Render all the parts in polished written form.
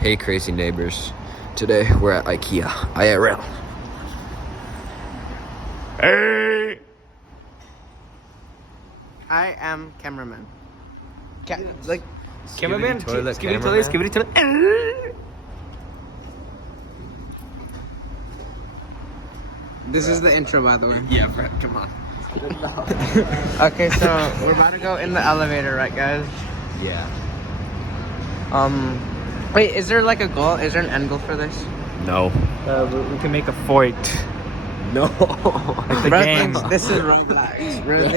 Hey crazy neighbors. Today we're at IKEA. IRL. Hey! I am cameraman. Cameraman? Toilet. This is the intro, by the way. Yeah, Brett, come on. Okay, so we're about to go in the elevator, right, guys? Yeah. Wait, is there like a goal? Is there an end goal for this? No. We can make a fort. No. Like the Bro game. thinks this is Roblox. Bro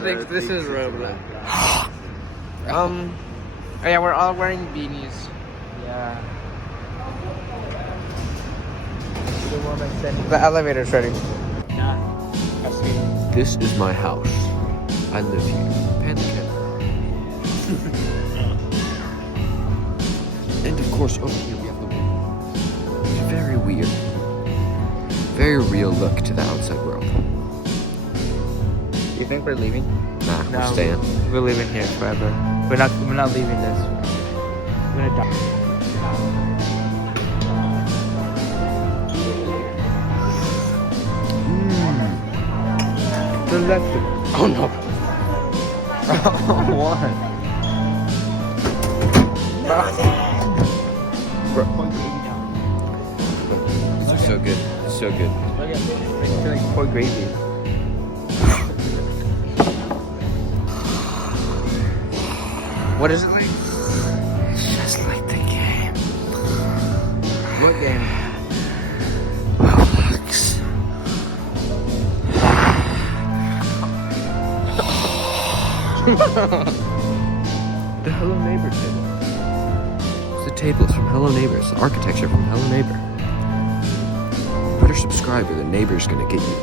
thinks this is Roblox. Oh yeah, we're all wearing beanies. Yeah. The elevator's ready. This is my house. I live here. Pan the camera. And of course, over here we have the window. It's very weird. Very real look to the outside world. You think we're leaving? Nah, we're staying. We're living here forever. We're not leaving this. We're gonna die. Oh no. What? This is so good. It's so good. It's like poor gravy. What is it like? It's just like the game. What game? Roblox. The Hello Neighbor table. It's the tables from Hello Neighbors, the architecture from Hello Neighbor. Better subscribe or the neighbor's gonna get you.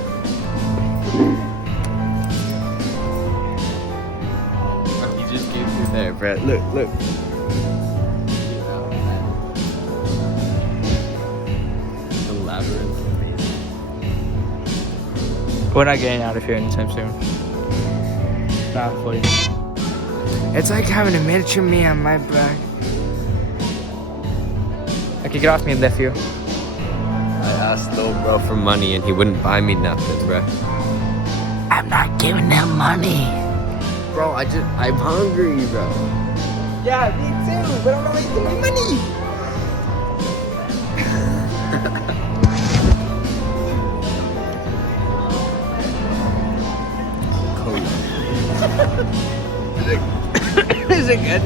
You just gave me there, Brett. Look. The labyrinth. We're not getting out of here anytime soon. Not for you. It's like having a miniature me on my back. Okay, get off me and lift you. I asked little bro for money and he wouldn't buy me nothing, bro. I'm not giving them money. Bro, I'm hungry, bro. Yeah, me too, but I'm not making my money. Is it good?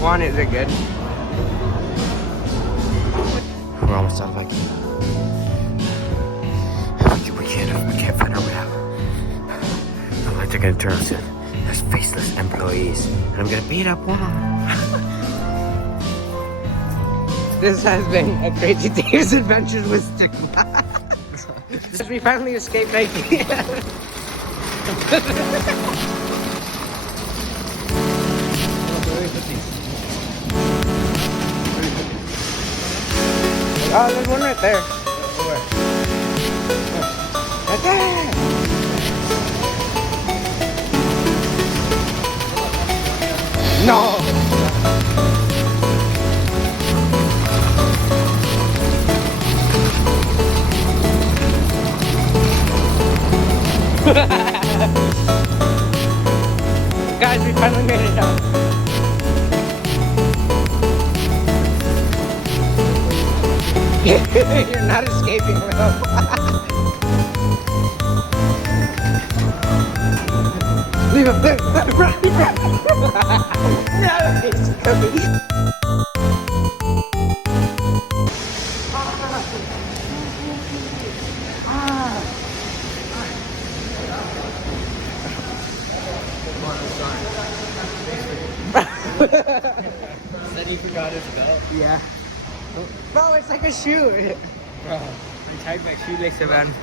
Juan, is it good? We're almost out of IKEA. We can't find our way out. The lights are gonna turn us in as faceless employees, and I'm gonna beat up one. This has been a Crazy Dave's Adventures with Stigma. We finally escaped IKEA. Oh, there's one right there. Where? Right there. No. Guys, we finally made it out. You're not escaping, bro. Leave him there. Run. No, he's coming. Said he forgot his belt. Yeah. Bro, it's like a shoe. Bro, I tied my shoelace around.